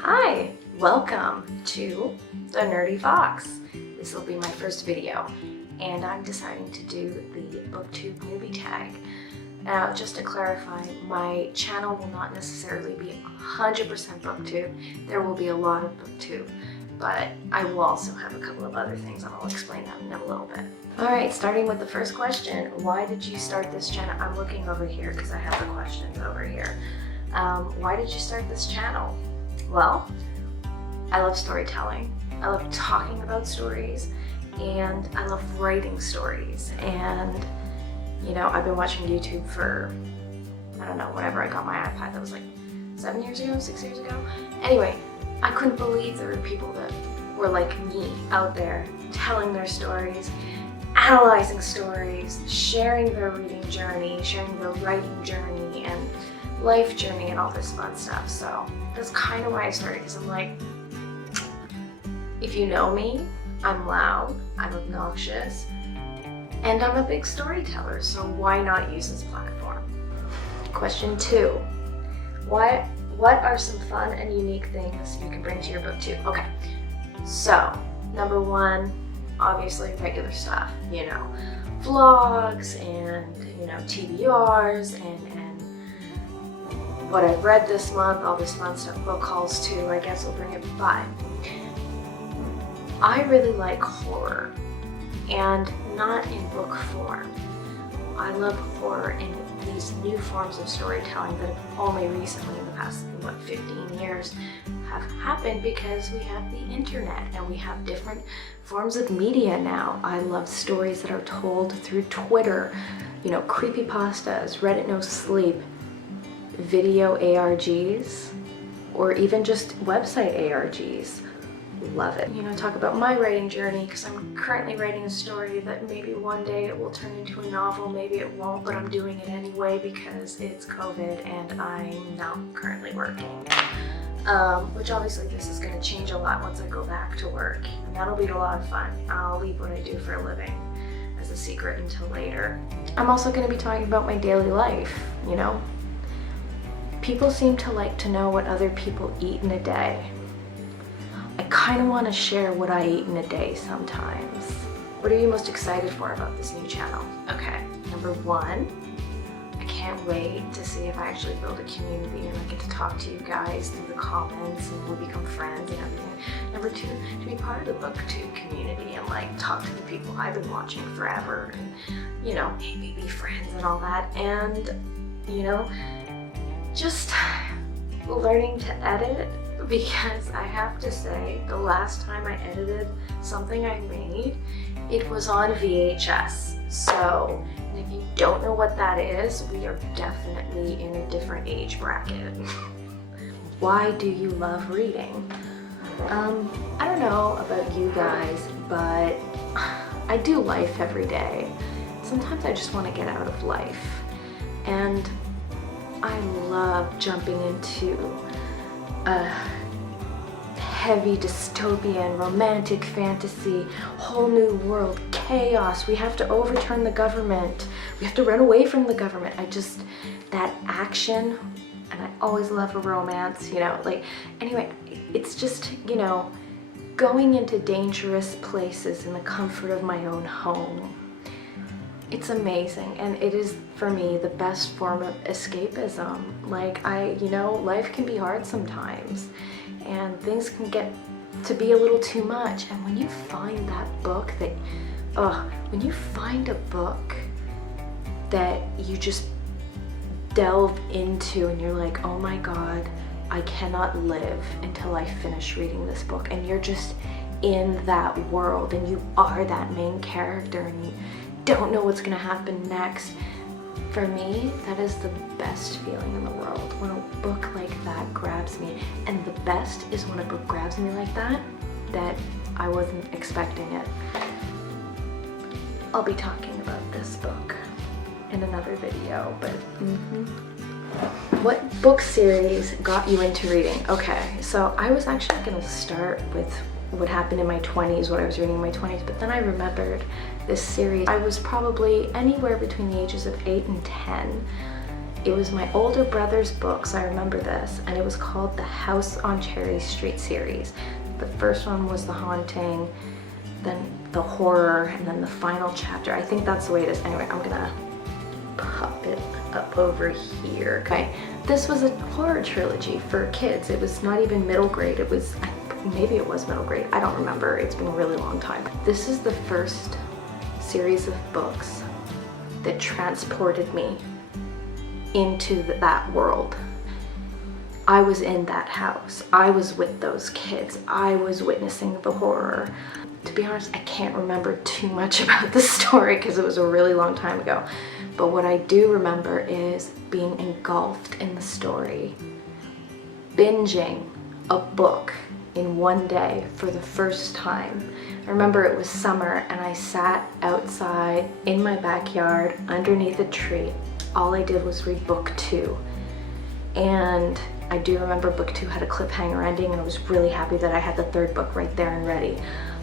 Hi, welcome to the Nerdy Fox. This will be my first video, and I'm deciding to do the BookTube Newbie Tag. Now, just to clarify, my channel will not necessarily be 100% BookTube. There will be a lot of BookTube, but I will also have a couple of other things, and I'll explain that in a little bit. Alright, starting with the first question, why did you start this channel? I'm looking over here because I have the questions over here. Why did you start this channel? Well, I love storytelling. I love talking about stories, and I love writing stories. And, you know, I've been watching YouTube for, I don't know, whenever I got my iPad, that was like 7 years ago, 6 years ago. Anyway, I couldn't believe there were people that were like me out there telling their stories, analyzing stories, sharing their reading journey, sharing their writing journey, and life journey, and all this fun stuff. So that's kind of why I started, because I'm like, if you know me, I'm loud, I'm obnoxious, and I'm a big storyteller, so why not use this platform? Question 2, what are some fun and unique things you can bring to your BookTube? Okay, so number 1, obviously regular stuff, you know, vlogs and, you know, TBRs and what I've read this month, all this fun stuff, book hauls too, I guess I'll bring it by. I really like horror, and not in book form. I love horror in these new forms of storytelling that have only recently, in the past, 15 years, have happened because we have the internet and we have different forms of media now. I love stories that are told through Twitter, you know, creepypastas, Reddit No Sleep, video ARGs, or even just website ARGs. Love it. You know, talk about my writing journey, because I'm currently writing a story that maybe one day it will turn into a novel, maybe it won't, but I'm doing it anyway because it's COVID and I'm not currently working. Which obviously this is going to change a lot once I go back to work, and that'll be a lot of fun. I'll leave what I do for a living as a secret until later. I'm also going to be talking about my daily life, you know. People seem to like to know what other people eat in a day. I kind of want to share what I eat in a day sometimes. What are you most excited for about this new channel? Okay, number 1, I can't wait to see if I actually build a community and I get to talk to you guys through the comments and we'll become friends and everything. Number 2, to be part of the BookTube community and like talk to the people I've been watching forever and, you know, maybe be friends and all that. And, you know, just learning to edit, because I have to say, the last time I edited something I made, it was on VHS. So, and if you don't know what that is, we are definitely in a different age bracket. Why do you love reading? I don't know about you guys, but I do life every day. Sometimes I just want to get out of life. And I love jumping into a heavy dystopian, romantic fantasy, whole new world, chaos. We have to overturn the government. We have to run away from the government. That action, and I always love a romance, you know, like, anyway, it's just, you know, going into dangerous places in the comfort of my own home. It's amazing, and it is, for me, the best form of escapism. Like, you know, life can be hard sometimes, and things can get to be a little too much, and when you find that book that, when you find a book that you just delve into and you're like, oh my god, I cannot live until I finish reading this book, and you're just in that world, and you are that main character, and you don't know what's gonna happen next. For me, that is the best feeling in the world, when a book like that grabs me. And the best is when a book grabs me like that I wasn't expecting it. I'll be talking about this book in another video, but What book series got you into reading? Okay, so I was actually gonna start with what happened in my 20s, what I was reading in my 20s, but then I remembered this series. I was probably anywhere between the ages of 8 and 10. It was my older brother's books, I remember this, and it was called the House on Cherry Street series. The first one was the haunting, then the horror, and then the final chapter. I think that's the way it is. Anyway, I'm gonna pop it up over here. Okay, this was a horror trilogy for kids. It was not even middle grade. It was, maybe it was middle grade. I don't remember. It's been a really long time. This is the first series of books that transported me into that world. I was in that house. I was with those kids. I was witnessing the horror. To be honest, I can't remember too much about the story because it was a really long time ago. But what I do remember is being engulfed in the story, binging a book in one day for the first time. I remember it was summer and I sat outside in my backyard underneath a tree. All I did was read book 2. And I do remember book 2 had a cliffhanger ending, and I was really happy that I had the third book right there and ready.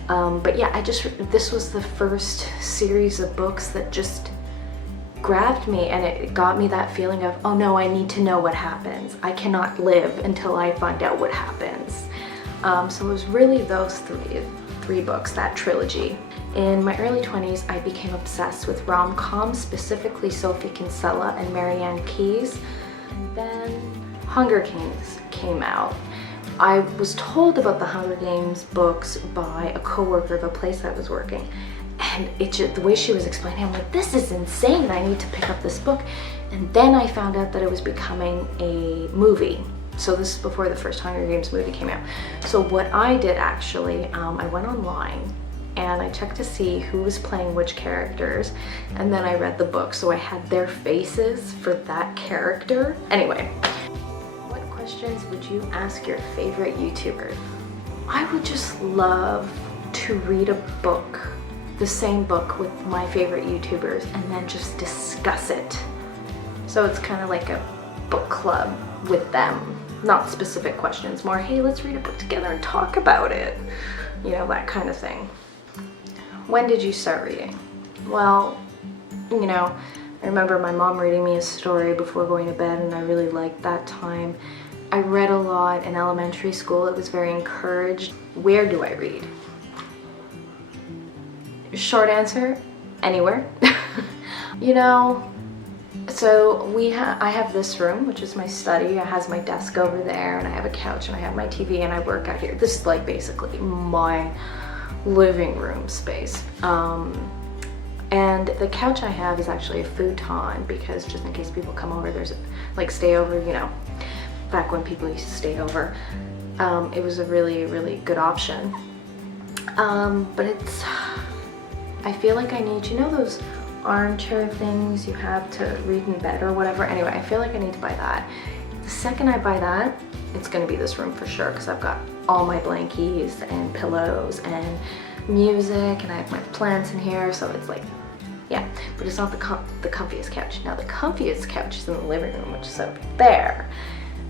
But yeah, this was the first series of books that just grabbed me, and it got me that feeling of, oh no, I need to know what happens. I cannot live until I find out what happens. So it was really those three books, that trilogy. In my early 20s, I became obsessed with rom-coms, specifically Sophie Kinsella and Marianne Keyes. And then Hunger Games came out. I was told about the Hunger Games books by a co-worker of a place I was working. And the way she was explaining, I'm like, this is insane. I need to pick up this book. And then I found out that it was becoming a movie. So this is before the first Hunger Games movie came out. So what I did actually, I went online and I checked to see who was playing which characters, and then I read the book, so I had their faces for that character. Anyway, what questions would you ask your favorite YouTuber? I would just love to read a book, the same book with my favorite YouTubers, and then just discuss it. So it's kind of like a book club with them. Not specific questions, more, hey, let's read a book together and talk about it. You know, that kind of thing. When did you start reading? Well, you know, I remember my mom reading me a story before going to bed, and I really liked that time. I read a lot in elementary school. It was very encouraged. Where do I read? Short answer, anywhere. You know, so I have this room, which is my study. It has my desk over there, and I have a couch, and I have my TV, and I work out here. This is like basically my living room space. And the couch I have is actually a futon, because just in case people come over, there's like stay over, you know, back when people used to stay over. It was a really, really good option. But I feel like I need, you know, those armchair things you have to read in bed or whatever. Anyway, I feel like I need to buy that. The second I buy that, it's gonna be this room for sure, because I've got all my blankies and pillows and music, and I have my plants in here, so it's like, yeah. But it's not the comfiest couch. Now the comfiest couch is in the living room, which is over there,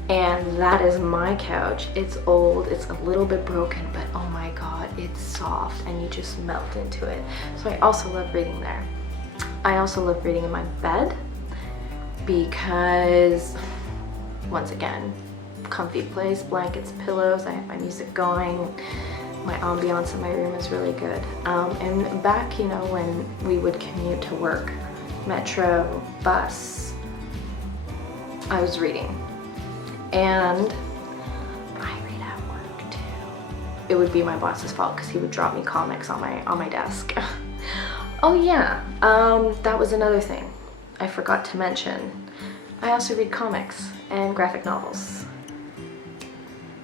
and that is my couch. It's old, it's a little bit broken, but oh my god, it's soft and you just melt into it. So I also love reading there. I also love reading in my bed because, once again, comfy place, blankets, pillows, I have my music going, my ambiance in my room is really good. And back, you know, when we would commute to work, metro, bus, I was reading. And I read at work too. It would be my boss's fault because he would drop me comics on my desk. Oh yeah, that was another thing I forgot to mention. I also read comics and graphic novels.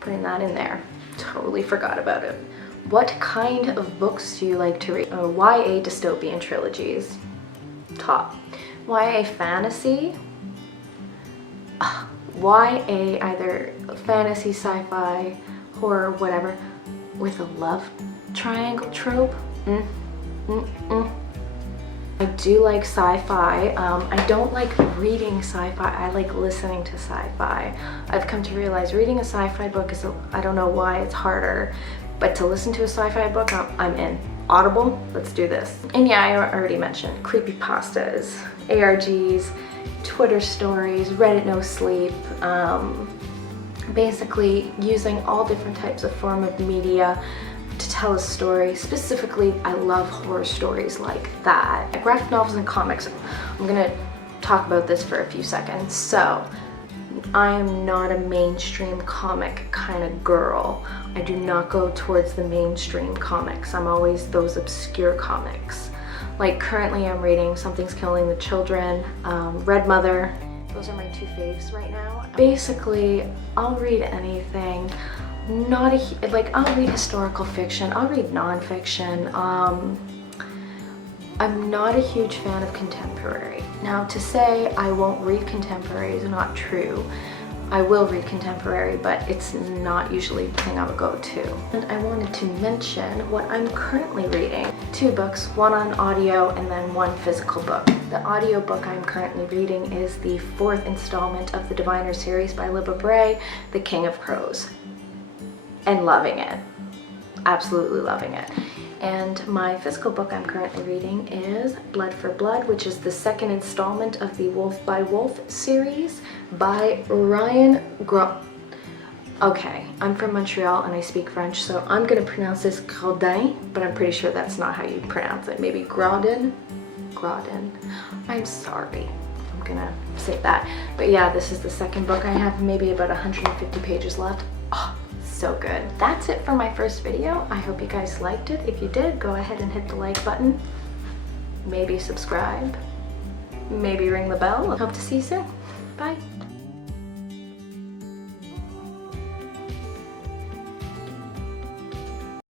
Putting that in there. Totally forgot about it. What kind of books do you like to read? YA dystopian trilogies. Top. YA fantasy. YA either fantasy, sci-fi, horror, whatever, with a love triangle trope. I do like sci-fi. I don't like reading sci-fi, I like listening to sci-fi. I've come to realize reading a sci-fi book is, I don't know why it's harder, but to listen to a sci-fi book, I'm in. Audible, let's do this. And yeah, I already mentioned creepypastas, ARGs, Twitter stories, Reddit no sleep, basically using all different types of form of media to tell a story. Specifically, I love horror stories like that. Graphic novels and comics, I'm gonna talk about this for a few seconds. So, I am not a mainstream comic kind of girl. I do not go towards the mainstream comics. I'm always those obscure comics. Like currently I'm reading Something's Killing the Children, Red Mother. Those are my two faves right now. Basically, I'll read anything. I'll read historical fiction, I'll read nonfiction. I'm not a huge fan of contemporary. Now, to say I won't read contemporary is not true. I will read contemporary, but it's not usually the thing I would go to. And I wanted to mention what I'm currently reading. 2 books, one on audio and then 1 physical book. The audio book I'm currently reading is the 4th installment of the Diviner series by Libba Bray, The King of Crows. And loving it. Absolutely loving it. And my physical book I'm currently reading is Blood for Blood, which is the 2nd installment of the Wolf by Wolf series by Ryan Okay, I'm from Montreal and I speak French, so I'm gonna pronounce this Graudin, but I'm pretty sure that's not how you pronounce it. Maybe Graudin? Graudin. I'm sorry. I'm gonna say that. But yeah, this is the 2nd book. I have maybe about 150 pages left. Oh, so good. That's it for my first video. I hope you guys liked it. If you did, go ahead and hit the like button. Maybe subscribe. Maybe ring the bell. Hope to see you soon. Bye.